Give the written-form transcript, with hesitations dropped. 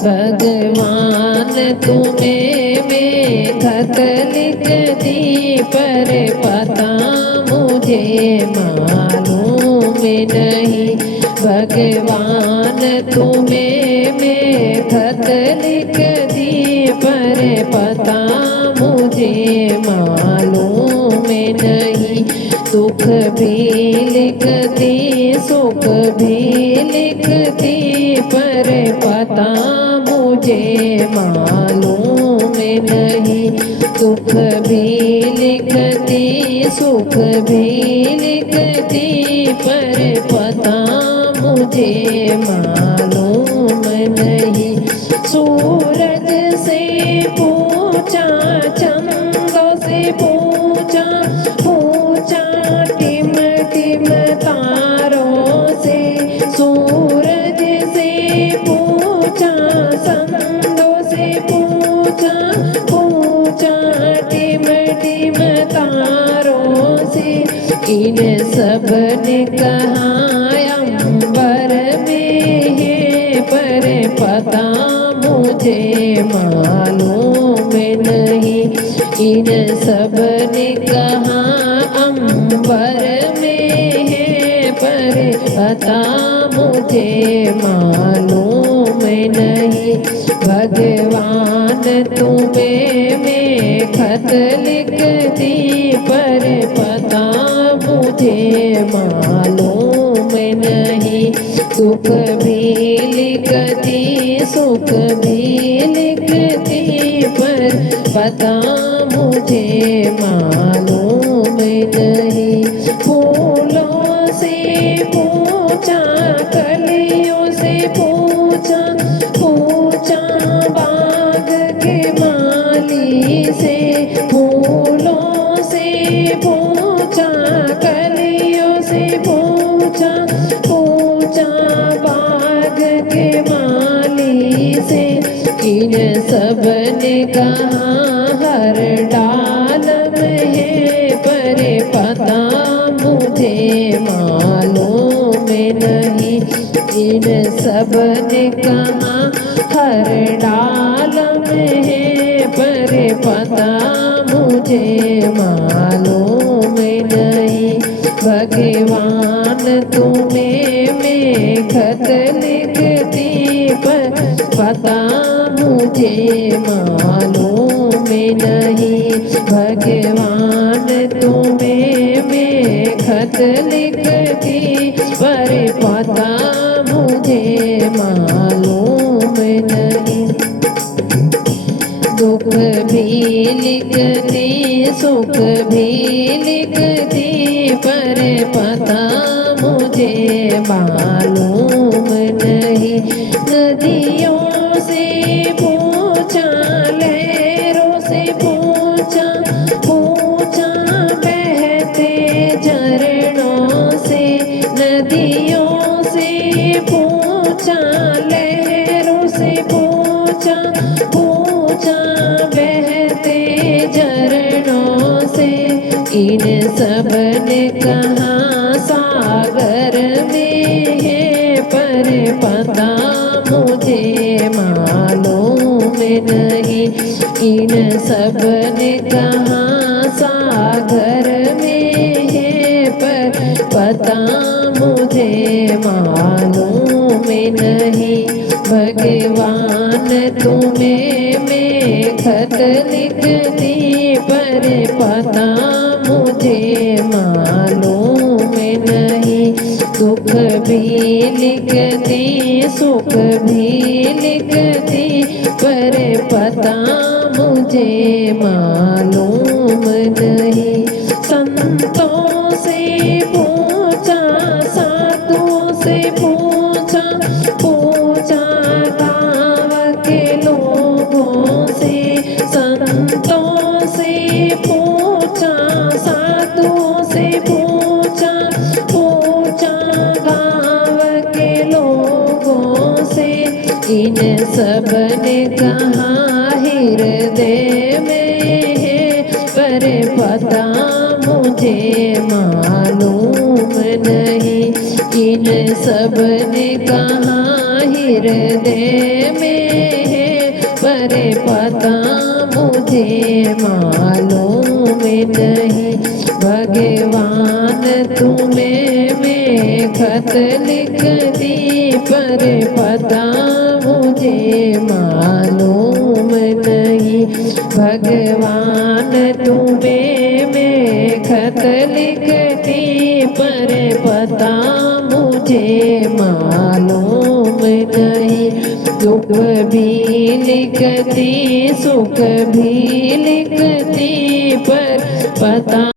भगवान तुम्हें में खत लिख दी, पर पता मुझे मालूम नहीं। भगवान तुम्हें में खत लिख दी, पर पता मुझे मालूम नहीं। दुख भी लिखती सुख भी लिखती, पर पता मुझे मालूम नहीं। दुख भी लिखती सुख भी लिखती, पर पता मुझे मालूम नहीं। सूरज से पूछा चंदों से पूछा, पूछा टिम टिम तारों से। सूरज से पूछा चंदों से पूछा, पूछा टिम टिम तारों से। इन सब ने कहा अंबर में है, पर पता मुझे मालूम नहीं। इन सब ने कहा अंबर में है, पर पता मुझे मालूम नहीं। भगवान तुम्हें में खत लिख दी, पर पता मुझे मालूम नहीं। सुख भी लिखती सुख भी लिखती, पर पता मुझे मालूम नहीं। फूलों से पूछा कलियों से पूछा, पूछा बाग के माली से। फूलों से पूछा कलियों से पूछा, पूछा बाग के माली से। इन सब ने कहा हर डाल में है, पर पता मुझे मालूम नहीं। इन सब ने कहा हर डाल में है, पर पता मुझे मालूम नहीं। भगवान तुम्हें में खत लिख दी, पर पता मुझे मालूम नहीं। भगवान तुम्हें में खत लिख दी, पर पता मुझे मालूम नहीं। दुख भी लिखती सुख भी लिखती, पर पता मुझे मालूम नहीं। नदियों से पूछा लहरों से पूछा, पूछा बहते झरनों से। नदियों से पूछा लहरों से पूछा, पूछा बहते झरनों से। इन सब ने कहा सागर में है, पर पता मुझे मालूम नहीं। इन सब ने कहा सागर में है, पर पता मुझे मालूम नहीं। भगवान तुम्हें में खत लिख दी, पर पता मुझे मालूम नहीं। दुख भी लिखती सुख भी लिखती, पर पता मुझे मालूम नहीं। संतों से पूछा साधुओं से पूछा, पूछा गाँव के लोगों से। संतों से पूछा साधुओं से पूछा, पूछा गाँव के लोगों से। इन सब ने कहा हृदय में है, पर पता मुझे मालूम नहीं। इन सब ने कहा हृदय में पर पता मुझे मालूम नहीं। भगवान तुम्हें मैं खत लिख दी पर पता मुझे मालूम नहीं। भगवान तुम्हें मैं खत लिख दी पर पता मुझे मालूम नहीं। दुख भी लिखती सुख भी लिखती पर पता